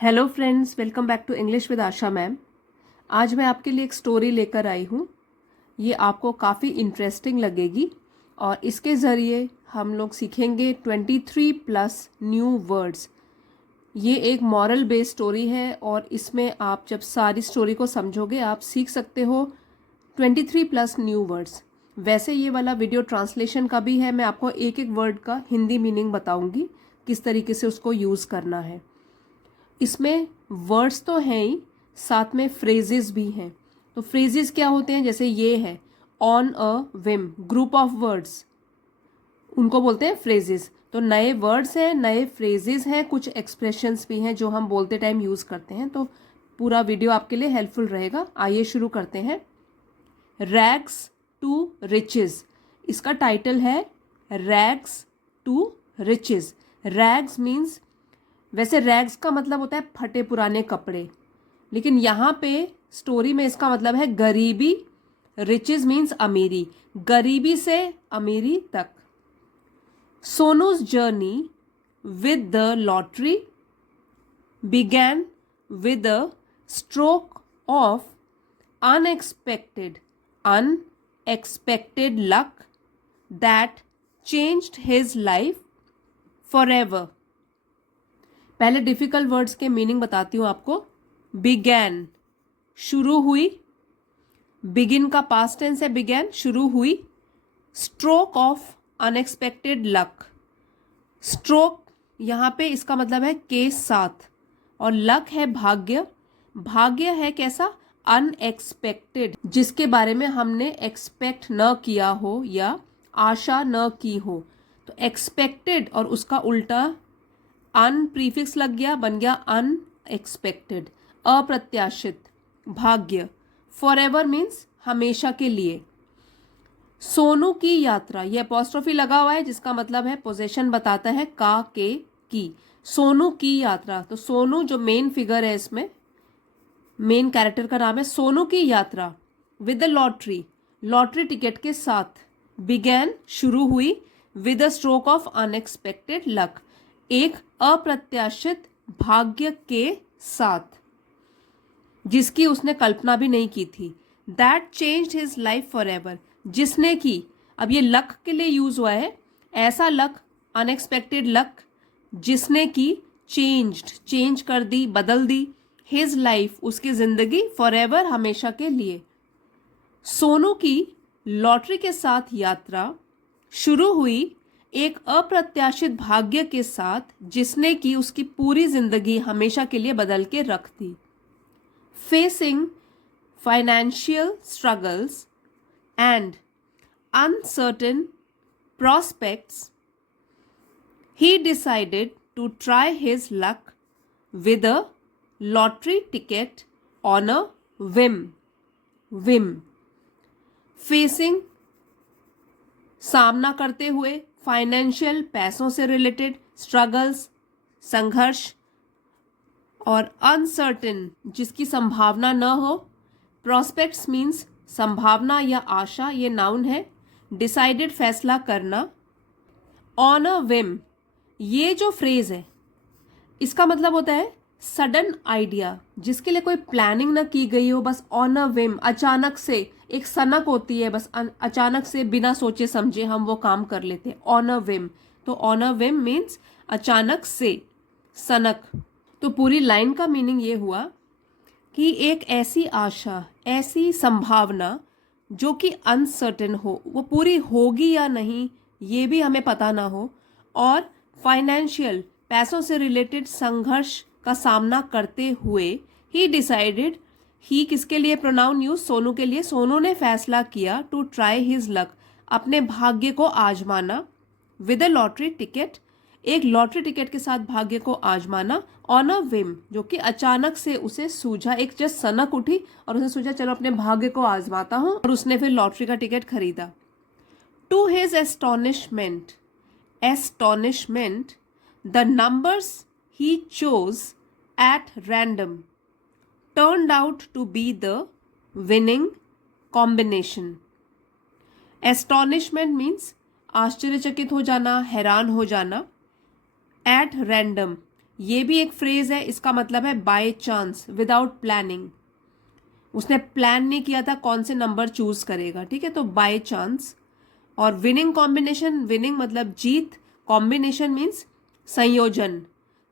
Hello friends, welcome back to English with Asha ma'am. आज मैं आपके लिए एक स्टोरी लेकर आई हूँ। ये आपको काफ़ी इंटरेस्टिंग लगेगी और इसके ज़रिए हम लोग सीखेंगे 23 प्लस न्यू वर्ड्स। ये एक मॉरल बेस्ड स्टोरी है और इसमें आप जब सारी स्टोरी को समझोगे आप सीख सकते हो 23 प्लस न्यू वर्ड्स। वैसे ये वाला वीडियो ट्रांसलेशन का भी है। मैं आपको एक एक वर्ड का हिंदी मीनिंग बताऊंगी, किस तरीके से उसको यूज़ करना है। इसमें वर्ड्स तो हैं ही, साथ में फ्रेजेस भी हैं। तो फ्रेजेस क्या होते हैं? जैसे ये है on a Vim, group of words, उनको बोलते हैं फ्रेजेस। तो नए वर्ड्स हैं, नए फ्रेजेस हैं, कुछ एक्सप्रेशंस भी हैं जो हम बोलते टाइम यूज़ करते हैं। तो पूरा वीडियो आपके लिए हेल्पफुल रहेगा। आइए शुरू करते हैं। रैग्स टू रिचेस, इसका टाइटल है rags to riches. Rags means, वैसे रैग्स का मतलब होता है फटे पुराने कपड़े, लेकिन यहाँ पे स्टोरी में इसका मतलब है गरीबी। रिचेस मीन्स अमीरी, गरीबी से अमीरी तक। Sonu's journey with the lottery began with a stroke of unexpected luck that changed his life forever. पहले डिफिकल्ट वर्ड्स के मीनिंग बताती हूँ आपको। बिगैन, शुरू हुई। बिगिन का पास्ट टेंस है, बिगैन शुरू हुई। Stroke of unexpected luck, stroke यहाँ पे इसका मतलब है के साथ, और लक है भाग्य। भाग्य है कैसा? अनएक्सपेक्टेड, जिसके बारे में हमने एक्सपेक्ट न किया हो या आशा न की हो। तो एक्सपेक्टेड और उसका उल्टा अन प्रीफिक्स लग गया, बन गया अनएक्सपेक्टेड, अप्रत्याशित। भाग्य, फॉरएवर मीन्स हमेशा के लिए। सोनू की यात्रा, ये अपॉस्ट्रोफी लगा हुआ है जिसका मतलब है पोजेशन बताता है का के की। सोनू की यात्रा, तो सोनू जो मेन फिगर है इसमें, मेन कैरेक्टर का नाम है। सोनू की यात्रा with the lottery, lottery ticket के साथ। बिगैन, शुरू हुई। With a stroke of unexpected luck, एक अप्रत्याशित भाग्य के साथ, जिसकी उसने कल्पना भी नहीं की थी। That changed his life for ever, जिसने की, अब ये लक के लिए यूज हुआ है, ऐसा लक, अनएक्सपेक्टेड लक, जिसने की चेंज्ड, चेंज कर दी, बदल दी, हिज लाइफ, उसकी जिंदगी, फॉर एवर, हमेशा के लिए। सोनू की लॉटरी के साथ यात्रा शुरू हुई एक अप्रत्याशित भाग्य के साथ, जिसने की उसकी पूरी जिंदगी हमेशा के लिए बदल के रख दी। Facing financial struggles and uncertain prospects, he decided to try his luck with a lottery ticket on a whim. Facing, सामना करते हुए, फाइनेंशियल, पैसों से रिलेटेड, स्ट्रगल्स, संघर्ष, और अनसर्टेन, जिसकी संभावना न हो। प्रोस्पेक्ट्स मीन्स संभावना या आशा, ये नाउन है। डिसाइडेड, फैसला करना। ऑन अ विम, ये जो फ्रेज है इसका मतलब होता है सडन आइडिया, जिसके लिए कोई प्लानिंग ना की गई हो, बस ऑन अ विम, अचानक से। एक सनक होती है, बस अचानक से बिना सोचे समझे हम वो काम कर लेते हैं, ऑन अ विम। तो ऑन अ विम मीन्स अचानक से, सनक। तो पूरी लाइन का मीनिंग ये हुआ कि एक ऐसी आशा, ऐसी संभावना जो कि अनसर्टेन हो, वो पूरी होगी या नहीं ये भी हमें पता ना हो, और फाइनेंशियल, पैसों से रिलेटेड संघर्ष का सामना करते हुए, ही डिसाइडेड, ही किसके लिए प्रोनाउन यूज? सोनू के लिए। सोनू ने फैसला किया टू ट्राई हिज लक, अपने भाग्य को आजमाना। विद अ लॉटरी टिकट, एक लॉटरी टिकट के साथ भाग्य को आजमाना। ऑन अ विम, जो कि अचानक से उसे सूझा, एक जस्ट सनक उठी और उसने सोचा चलो अपने भाग्य को आजमाता हूं, और उसने फिर लॉटरी का टिकट खरीदा। To his astonishment, the numbers he chose at random turned out to be the winning combination. Astonishment means आश्चर्यचकित हो जाना, हैरान हो जाना। एट रैंडम, ये भी एक फ्रेज है, इसका मतलब है बाय चांस, विदाउट प्लानिंग। उसने प्लान नहीं किया था कौन से नंबर चूज करेगा, ठीक है, तो बाय चांस। और विनिंग कॉम्बिनेशन, विनिंग मतलब जीत, कॉम्बिनेशन मीन्स संयोजन।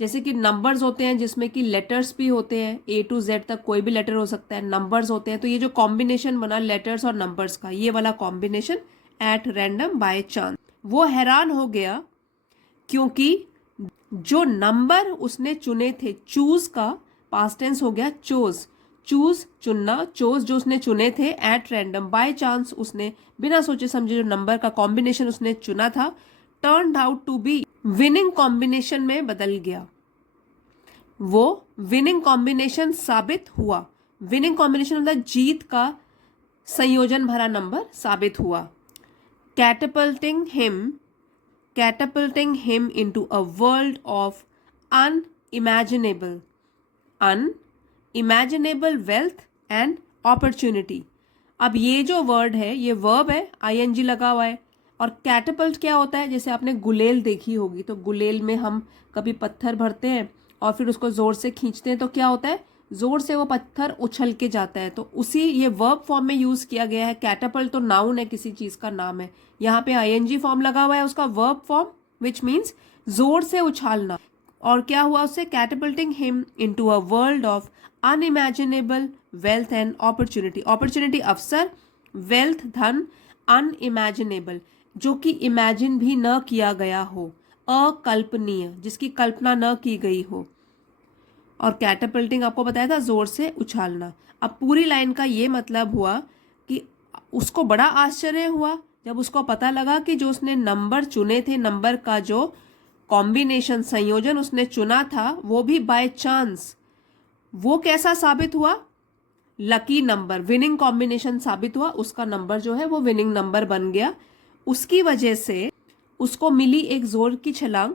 जैसे कि नंबर्स होते हैं जिसमें कि लेटर्स भी होते हैं, ए टू जेड तक कोई भी लेटर हो सकता है, नंबर्स होते हैं, तो ये जो कॉम्बिनेशन बना लेटर्स और नंबर्स का, ये वाला combination at random by chance. वो हैरान हो गया क्योंकि जो नंबर उसने चुने थे, चूज का पास्ट टेंस हो गया चोज, चूज चुनना, चोज जो उसने चुने थे, एट रैंडम बाय चांस उसने बिना सोचे समझे जो नंबर का कॉम्बिनेशन उसने चुना था, turned out to be winning combination में बदल गया। वो विनिंग कॉम्बिनेशन साबित हुआ। विनिंग कॉम्बिनेशन मतलब जीत का संयोजन भरा नंबर साबित हुआ। कैटपल्टिंग him into a world of unimaginable wealth and opportunity। अब ये जो वर्ड है, ये वर्ब है, आईएनजी लगा हुआ है। और कैटपल्ट क्या होता है, जैसे आपने गुलेल देखी होगी, तो गुलेल में हम कभी पत्थर भरते हैं और फिर उसको जोर से खींचते हैं तो क्या होता है, जोर से वो पत्थर उछल के जाता है, तो उसी ये वर्ब फॉर्म में यूज किया गया है। कैटपल्ट तो नाउन है, किसी चीज का नाम है, यहाँ पे आईएनजी फॉर्म लगा हुआ है उसका, वर्ब फॉर्म, विच मीन्स जोर से उछालना। और क्या हुआ उससे, catapulting him into a world of unimaginable wealth and opportunity. Opportunity अवसर, वेल्थ धन, अनइमेजिनेबल जो कि इमेजिन भी न किया गया हो, अकल्पनीय जिसकी कल्पना न की गई हो। और कैटपल्टिंग आपको बताया था जोर से उछालना। अब पूरी लाइन का ये मतलब हुआ कि उसको बड़ा आश्चर्य हुआ जब उसको पता लगा कि जो उसने नंबर चुने थे, नंबर का जो कॉम्बिनेशन संयोजन उसने चुना था, वो भी बाय चांस, वो कैसा साबित हुआ, लकी नंबर, विनिंग कॉम्बिनेशन साबित हुआ। उसका नंबर जो है वो विनिंग नंबर बन गया। उसकी वजह से उसको मिली एक जोर की छलांग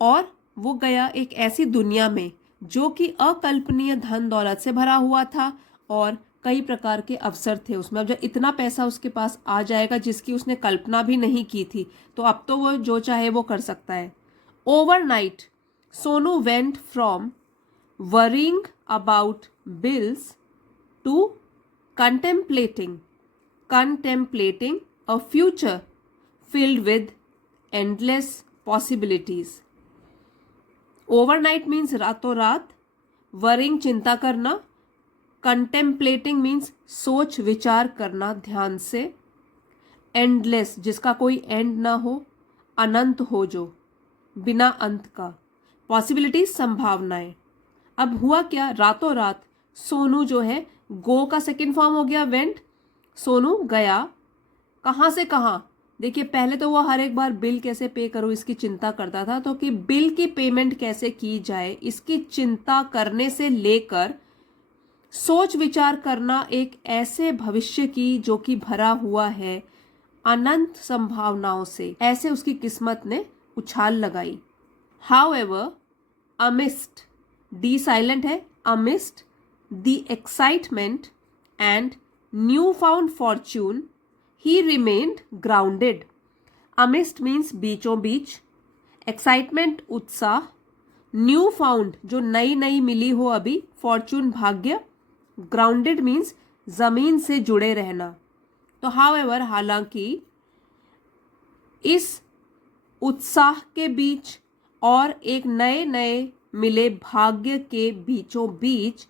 और वो गया एक ऐसी दुनिया में जो कि अकल्पनीय धन दौलत से भरा हुआ था और कई प्रकार के अवसर थे उसमें। अब जब इतना पैसा उसके पास आ जाएगा जिसकी उसने कल्पना भी नहीं की थी, तो अब तो वो जो चाहे वो कर सकता है। Overnight Sonu went from worrying about bills to contemplating a future filled with endless possibilities। Overnight means रातों रात, वरिंग चिंता करना, कंटेम्पलेटिंग मीन्स सोच विचार करना ध्यान से, एंडलेस जिसका कोई एंड ना हो, अनंत हो जो बिना अंत का, पॉसिबिलिटीज संभावनाएं। अब हुआ क्या, रातों रात सोनू जो है, गो का सेकेंड फॉर्म हो गया वेंट, सोनू गया, कहाँ से कहाँ। देखिए पहले तो वो हर एक बार बिल कैसे पे करूँ इसकी चिंता करता था, तो कि बिल की पेमेंट कैसे की जाए इसकी चिंता करने से लेकर सोच विचार करना एक ऐसे भविष्य की जो कि भरा हुआ है अनंत संभावनाओं से, ऐसे उसकी किस्मत ने उछाल लगाई। हाउएवर अमिस्ट, डी साइलेंट है, amidst the excitement and new found Fortune he remained grounded। amidst means बीचों बीच, excitement उत्साह, न्यू फाउंड जो नई नई मिली हो अभी, फॉर्चून भाग्य, ग्राउंडेड मीन्स जमीन से जुड़े रहना। तो हाउएवर हालांकि इस उत्साह के बीच और एक नए नए मिले भाग्य के बीचों बीच,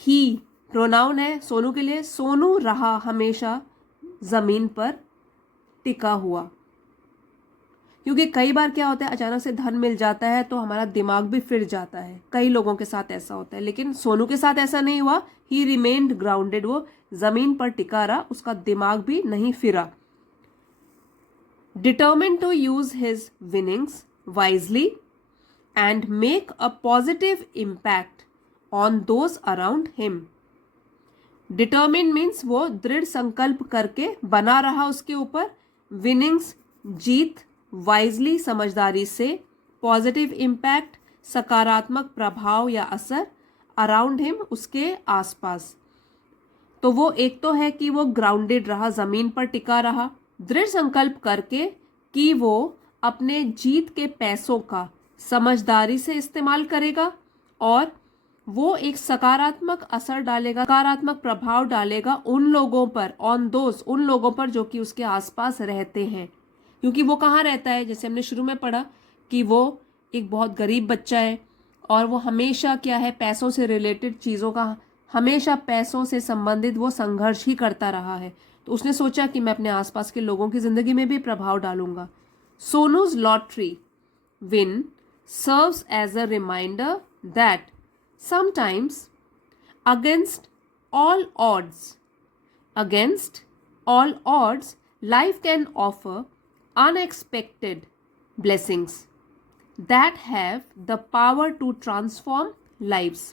ही प्रोनाउन है सोनू के लिए, सोनू रहा हमेशा जमीन पर टिका हुआ। क्योंकि कई बार क्या होता है, अचानक से धन मिल जाता है तो हमारा दिमाग भी फिर जाता है, कई लोगों के साथ ऐसा होता है, लेकिन सोनू के साथ ऐसा नहीं हुआ। ही रिमेन्ड ग्राउंडेड, वो जमीन पर टिका रहा, उसका दिमाग भी नहीं फिरा। Determined to use his winnings wisely and make a positive impact on those around him. Determine means वो दृढ़ संकल्प करके बना रहा उसके ऊपर, विनिंग्स जीत, वाइजली समझदारी से, पॉजिटिव इम्पैक्ट सकारात्मक प्रभाव या असर, अराउंड हिम उसके आसपास। तो वो एक तो है कि वो ग्राउंडेड रहा, जमीन पर टिका रहा, दृढ़ संकल्प करके कि वो अपने जीत के पैसों का समझदारी से इस्तेमाल करेगा और वो एक सकारात्मक असर डालेगा, सकारात्मक प्रभाव डालेगा उन लोगों पर, ऑन दोस्त, उन लोगों पर जो कि उसके आसपास रहते हैं। क्योंकि वो कहाँ रहता है, जैसे हमने शुरू में पढ़ा कि वो एक बहुत गरीब बच्चा है और वो हमेशा क्या है, पैसों से रिलेटेड चीज़ों का, हमेशा पैसों से संबंधित वो संघर्ष ही करता रहा है। तो उसने सोचा कि मैं अपने आसपास के लोगों की जिंदगी में भी प्रभाव डालूंगा। Sonu's lottery win serves as a reminder that sometimes against all odds, life can offer unexpected blessings that have the power to transform lives.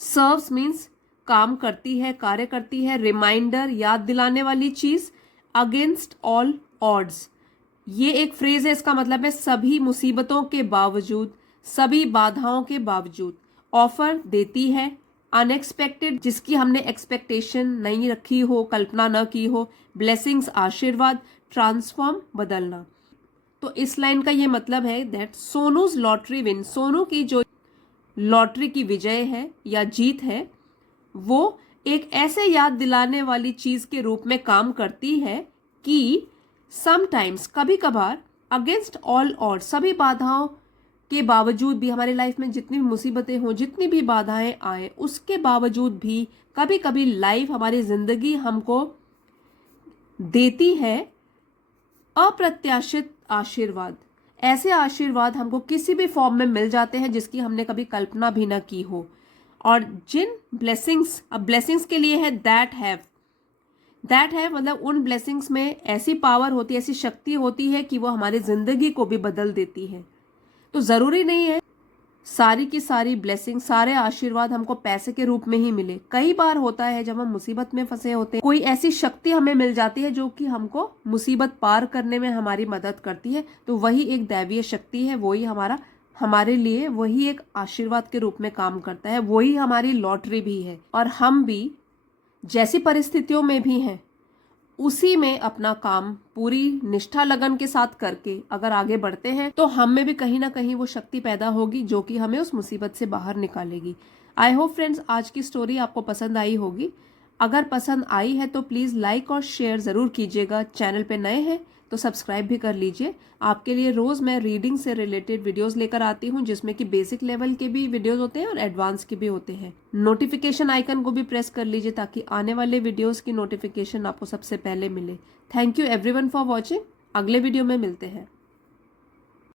Serves means काम करती है, कार्य करती है, रिमाइंडर याद दिलाने वाली चीज, अगेंस्ट ऑल ऑड्स ये एक फ्रेज है, इसका मतलब है सभी मुसीबतों के बावजूद, सभी बाधाओं के बावजूद, ऑफर देती है, अनएक्सपेक्टेड जिसकी हमने एक्सपेक्टेशन नहीं रखी हो, कल्पना न की हो, ब्लेसिंग्स आशीर्वाद, ट्रांसफॉर्म बदलना। तो इस लाइन का ये मतलब है दैट सोनूज लॉटरी विन, सोनू की जो लॉटरी की विजय है या जीत है वो एक ऐसे याद दिलाने वाली चीज के रूप में काम करती है कि समटाइम्स कभी कभार अगेंस्ट ऑल ऑड सभी बाधाओं के बावजूद भी, हमारी लाइफ में जितनी भी मुसीबतें हों, जितनी भी बाधाएं आए, उसके बावजूद भी कभी कभी लाइफ, हमारी जिंदगी हमको देती है अप्रत्याशित आशीर्वाद। ऐसे आशीर्वाद हमको किसी भी फॉर्म में मिल जाते हैं जिसकी हमने कभी कल्पना भी ना की हो। और जिन ब्लेसिंग्स, अब ब्लेसिंग्स के लिए है दैट हैव मतलब उन ब्लेसिंग्स में ऐसी पावर होती है, ऐसी शक्ति होती है कि वो हमारी जिंदगी को भी बदल देती है। तो जरूरी नहीं है सारी की सारी ब्लेसिंग, सारे आशीर्वाद हमको पैसे के रूप में ही मिले। कई बार होता है जब हम मुसीबत में फंसे होते हैं, कोई ऐसी शक्ति हमें मिल जाती है जो कि हमको मुसीबत पार करने में हमारी मदद करती है। तो वही एक दैवीय शक्ति है, वही हमारे लिए वही एक आशीर्वाद के रूप में काम करता है, वही हमारी लॉटरी भी है। और हम भी जैसी परिस्थितियों में भी हैं उसी में अपना काम पूरी निष्ठा लगन के साथ करके अगर आगे बढ़ते हैं तो हम में भी कहीं ना कहीं वो शक्ति पैदा होगी जो कि हमें उस मुसीबत से बाहर निकालेगी। आई होप फ्रेंड्स आज की स्टोरी आपको पसंद आई होगी। अगर पसंद आई है तो प्लीज़ लाइक और शेयर ज़रूर कीजिएगा। चैनल पे नए हैं तो सब्सक्राइब भी कर लीजिए। आपके लिए रोज़ मैं रीडिंग से रिलेटेड वीडियोस लेकर आती हूँ जिसमें कि बेसिक लेवल के भी वीडियोस होते हैं और एडवांस के भी होते हैं। नोटिफिकेशन आइकन को भी प्रेस कर लीजिए ताकि आने वाले वीडियोस की नोटिफिकेशन आपको सबसे पहले मिले। Thank you everyone for watching. अगले वीडियो में मिलते हैं।